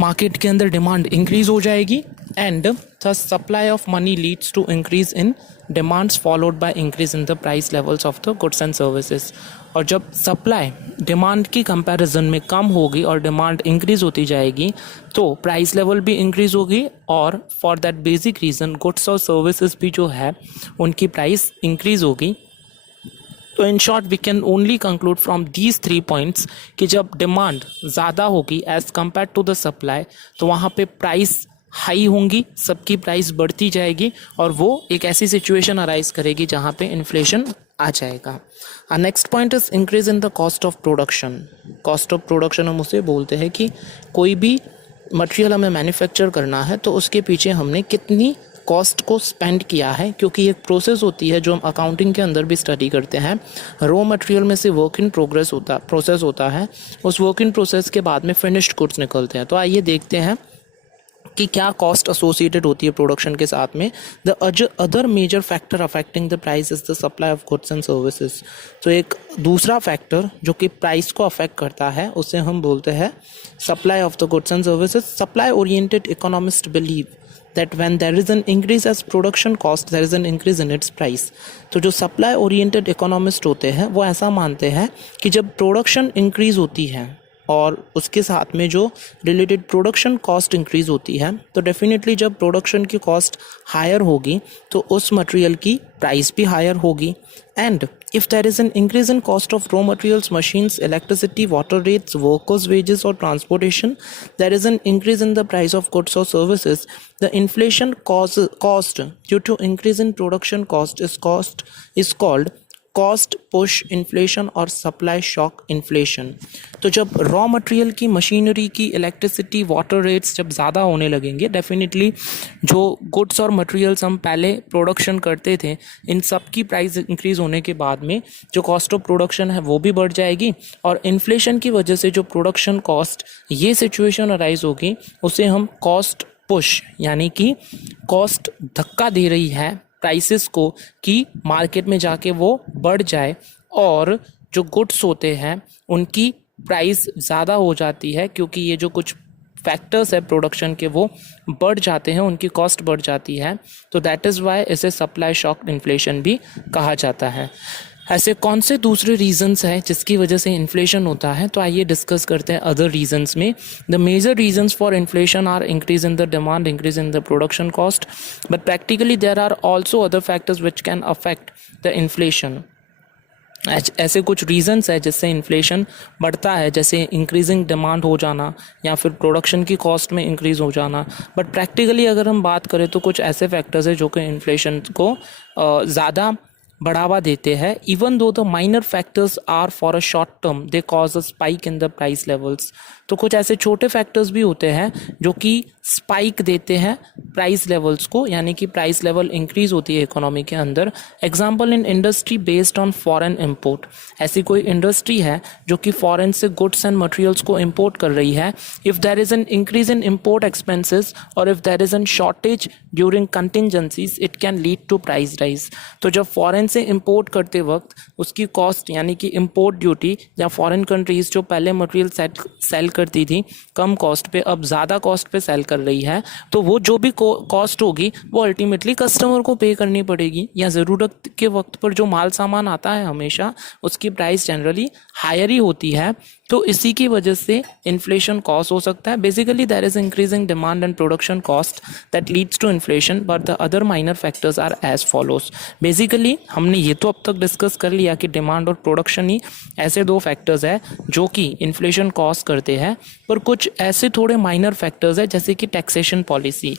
मार्केट के अंदर डिमांड इंक्रीज हो जाएगी and thus supply of money leads to increase in demands followed by increase in the price levels of the goods and services। और जब सप्लाई डिमांड की कंपैरिजन में कम होगी और डिमांड इंक्रीज होती जाएगी तो प्राइस लेवल भी इंक्रीज होगी और for that basic reason goods और सर्विसेज भी जो है उनकी प्राइस इंक्रीज होगी। तो in short we can only conclude from these 3 points कि जब डिमांड ज़्यादा होगी as compare to the supply तो वहाँ पे प्राइस हाई होंगी, सबकी प्राइस बढ़ती जाएगी और वो एक ऐसी सिचुएशन अराइज करेगी जहाँ पे इन्फ्लेशन आ जाएगा। Next point is increase in the cost of production. Cost of production हम उसे बोलते हैं कि कोई भी मटेरियल हमें मैन्युफैक्चर करना है तो उसके पीछे हमने कितनी कॉस्ट को स्पेंड किया है, क्योंकि एक प्रोसेस होती है जो हम अकाउंटिंग के अंदर भी स्टडी करते हैं। रॉ मटेरियल में से वर्क इन प्रोसेस होता है, उस वर्क इन प्रोसेस के बाद में फिनिश्ड गुड्स निकलते हैं। तो आइए देखते हैं कि क्या कॉस्ट एसोसिएटेड होती है प्रोडक्शन के साथ में। The other major factor affecting the price is the supply of goods and services. तो एक दूसरा फैक्टर जो कि प्राइस को अफेक्ट करता है उसे हम बोलते हैं supply of the goods and services. Supply oriented economist believe that when there is an increase as production cost there is an increase in its price। तो जो सप्लाई ओरिएंटेड इकोनॉमिस्ट होते हैं वो ऐसा मानते हैं कि जब प्रोडक्शन इंक्रीज होती है और उसके साथ में जो रिलेटेड प्रोडक्शन कॉस्ट इंक्रीज़ होती है, तो डेफिनेटली जब प्रोडक्शन की कॉस्ट हायर होगी तो उस मटेरियल की प्राइस भी हायर होगी. And if there is an increase in cost of raw materials, machines, electricity, water rates, workers' wages or transportation, there is an increase in the price of goods or services. The inflation caused due to increase in production cost is called cost push inflation और supply shock inflation. तो जब raw material की, machinery की, electricity, water rates जब ज़्यादा होने लगेंगे, definitely जो गुड्स और मटेरियल्स हम पहले प्रोडक्शन करते थे, इन सब की प्राइस इंक्रीज़ होने के बाद में जो कॉस्ट ऑफ प्रोडक्शन है वो भी बढ़ जाएगी. और इन्फ्लेशन की वजह से जो प्रोडक्शन कॉस्ट, ये सिचुएशन अराइज होगी, उसे हम कॉस्ट पुश, यानी कि कॉस्ट धक्का दे रही है प्राइसेस को कि मार्केट में जाके वो बढ़ जाए, और जो गुड्स होते हैं उनकी प्राइस ज़्यादा हो जाती है क्योंकि ये जो कुछ फैक्टर्स है प्रोडक्शन के वो बढ़ जाते हैं, उनकी कॉस्ट बढ़ जाती है. तो दैट इज़ वाई इसे सप्लाई शॉक इन्फ्लेशन भी कहा जाता है. ऐसे कौन से दूसरे रीजंस हैं जिसकी वजह से इन्फ्लेशन होता है, तो आइए डिस्कस करते हैं अदर रीजंस में. The major reasons for inflation are increase in the demand, increase in the production cost, but practically there are also other factors which can affect the inflation. ऐसे कुछ reasons है जिससे inflation बढ़ता है, जैसे increasing demand हो जाना या फिर प्रोडक्शन की कॉस्ट में इंक्रीज़ हो जाना. बट प्रैक्टिकली अगर हम बात करें तो कुछ ऐसे फैक्टर्स है जो कि इन्फ्लेशन को ज़्यादा बढ़ावा देते हैं. Even though the minor factors are for a short term, they cause a spike in the price levels. तो कुछ ऐसे छोटे फैक्टर्स भी होते हैं जो कि स्पाइक देते हैं प्राइस लेवल्स को, यानी कि प्राइस लेवल इंक्रीज होती है इकोनॉमी के अंदर. Example in industry based on foreign import. ऐसी कोई इंडस्ट्री है जो कि फॉरेन से गुड्स एंड मटेरियल्स को इंपोर्ट कर रही है. If there is an increase in import expenses और if there is an shortage during contingencies, it can lead to price rise. तो जब फॉरेन से इंपोर्ट करते वक्त उसकी कॉस्ट, यानी कि इंपोर्ट ड्यूटी, या फॉरेन कंट्रीज जो पहले मटेरियल सेल करती थी कम कॉस्ट पे, अब ज़्यादा कॉस्ट पे सेल कर रही है, तो वो जो भी कॉस्ट होगी वो अल्टीमेटली कस्टमर को पे करनी पड़ेगी. या ज़रूरत के वक्त पर जो माल सामान आता है हमेशा उसकी प्राइस जनरली हायर ही होती है. तो इसी की वजह से इन्फ्लेशन कॉज हो सकता है. Basically there is increasing demand and production cost that leads to inflation, but the other minor factors are as follows. Basically हमने ये तो अब तक डिस्कस कर लिया कि डिमांड और प्रोडक्शन ही ऐसे दो फैक्टर्स है जो कि इन्फ्लेशन कॉज करते हैं, पर कुछ ऐसे थोड़े माइनर फैक्टर्स है जैसे कि taxation policy.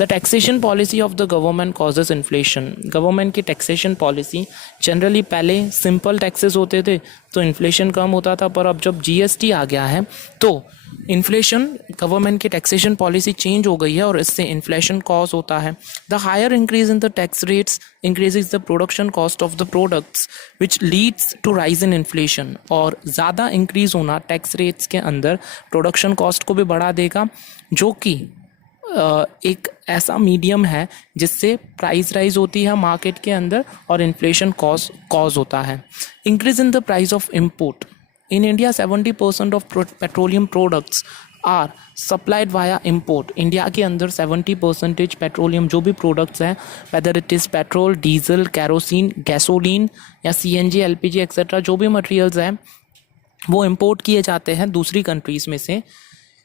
The taxation policy of the government causes inflation. Government की टैक्सेशन पॉलिसी, जनरली पहले सिंपल टैक्सेस होते थे तो इन्फ्लेशन कम होता था, पर अब जब जीएसटी आ गया है तो इन्फ्लेशन, गवर्नमेंट की टैक्सेशन पॉलिसी चेंज हो गई है और इससे इन्फ्लेशन कॉज होता है. The higher increase in the tax rates increases the production cost of the products which leads to rise in inflation. और ज़्यादा इंक्रीज होना टैक्स रेट्स के अंदर प्रोडक्शन कॉस्ट को भी बढ़ा देगा, जो कि एक ऐसा मीडियम है जिससे प्राइस राइज होती है मार्केट के अंदर और इन्फ्लेशन कॉज होता है. Increase in the price of import. In India 70% of petroleum products are supplied via import. India के अंदर 70% पेट्रोलियम जो भी प्रोडक्ट्स हैं, whether it is petrol, diesel, kerosene, gasoline या सीएनजी, एलपीजी एक्सेट्रा, जो भी मटेरियल्स हैं वो इम्पोर्ट किए जाते हैं दूसरी कंट्रीज़ में से.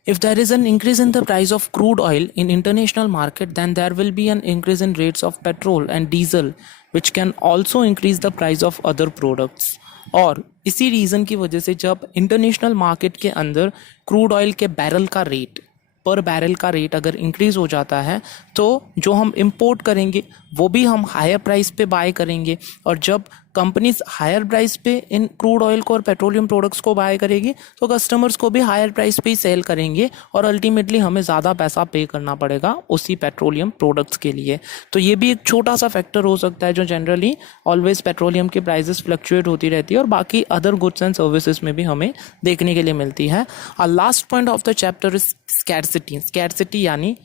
If there is an increase in the price of crude oil in international market, then there will be an increase in rates of petrol and diesel, which can also increase the price of other products. और इसी reason की वजह से जब international market के अंदर crude oil के barrel का रेट, पर बैरल का रेट अगर इंक्रीज़ हो जाता है तो जो हम इंपोर्ट करेंगे वो भी हम हायर प्राइस पे बाय करेंगे. और जब कंपनीज हायर प्राइस पे इन क्रूड ऑयल को और पेट्रोलियम प्रोडक्ट्स को बाय करेगी तो कस्टमर्स को भी हायर प्राइस पे ही सेल करेंगे और अल्टीमेटली हमें ज़्यादा पैसा पे करना पड़ेगा उसी पेट्रोलियम प्रोडक्ट्स के लिए. तो ये भी एक छोटा सा फैक्टर हो सकता है जो जनरली ऑलवेज पेट्रोलियम की प्राइसेस फ्लक्चुएट होती रहती है और बाकी अदर गुड्स एंड सर्विसेज में भी हमें देखने के लिए मिलती है. Last point of the chapter is scarcity. Scarcity यानी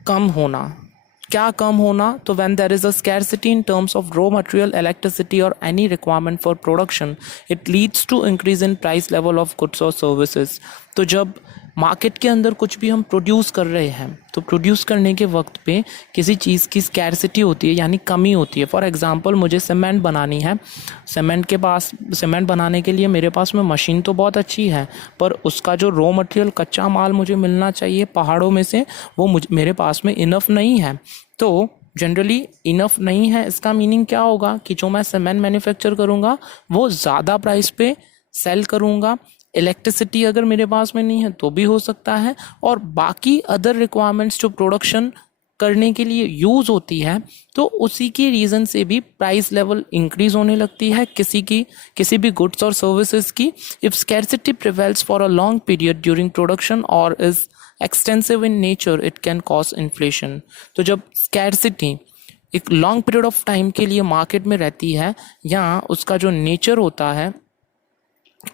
कम होना. क्या कम होना? तो when there is a scarcity in terms of raw material, electricity और any requirement for production, it leads to increase in price level of goods और services. तो जब मार्केट के अंदर कुछ भी हम प्रोड्यूस कर रहे हैं तो प्रोड्यूस करने के वक्त पे किसी चीज़ की स्कैरसिटी होती है यानी कमी होती है। फॉर एग्जांपल मुझे सीमेंट बनानी है, सीमेंट बनाने के लिए मेरे पास में मशीन तो बहुत अच्छी है, पर उसका जो रॉ मटेरियल कच्चा माल मुझे मिलना चाहिए पहाड़ों में से, वो मेरे पास में इनफ नहीं है। तो जनरली इनफ नहीं है, इसका मीनिंग क्या होगा कि जो मैं सीमेंट मैन्युफैक्चर करूँगा वो ज़्यादा प्राइस पे सेल करूँगा। इलेक्ट्रिसिटी अगर मेरे पास में नहीं है तो भी हो सकता है, और बाकी अदर रिक्वायरमेंट्स जो प्रोडक्शन करने के लिए यूज़ होती है तो उसी की रीज़न से भी प्राइस लेवल इंक्रीज होने लगती है किसी भी गुड्स और सर्विसेज की। If scarcity prevails for a long period during production और is extensive in nature it can cause inflation. तो जब स्कैरसिटी एक लॉन्ग पीरियड ऑफ टाइम के लिए मार्केट में रहती है या उसका जो नेचर होता है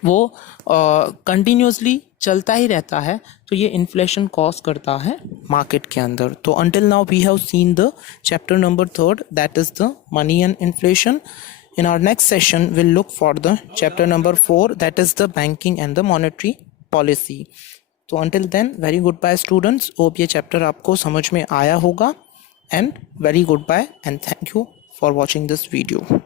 वो कंटिन्यूसली चलता ही रहता है, तो ये इन्फ्लेशन कॉज करता है मार्केट के अंदर। तो until now we have seen the chapter number 3, that is the money and inflation. In our next session, we'll look for the chapter number 4, that is the banking and the monetary policy. So until then, very goodbye students. Hope ये chapter आपको समझ में आया होगा, and very goodbye and thank you for watching this video.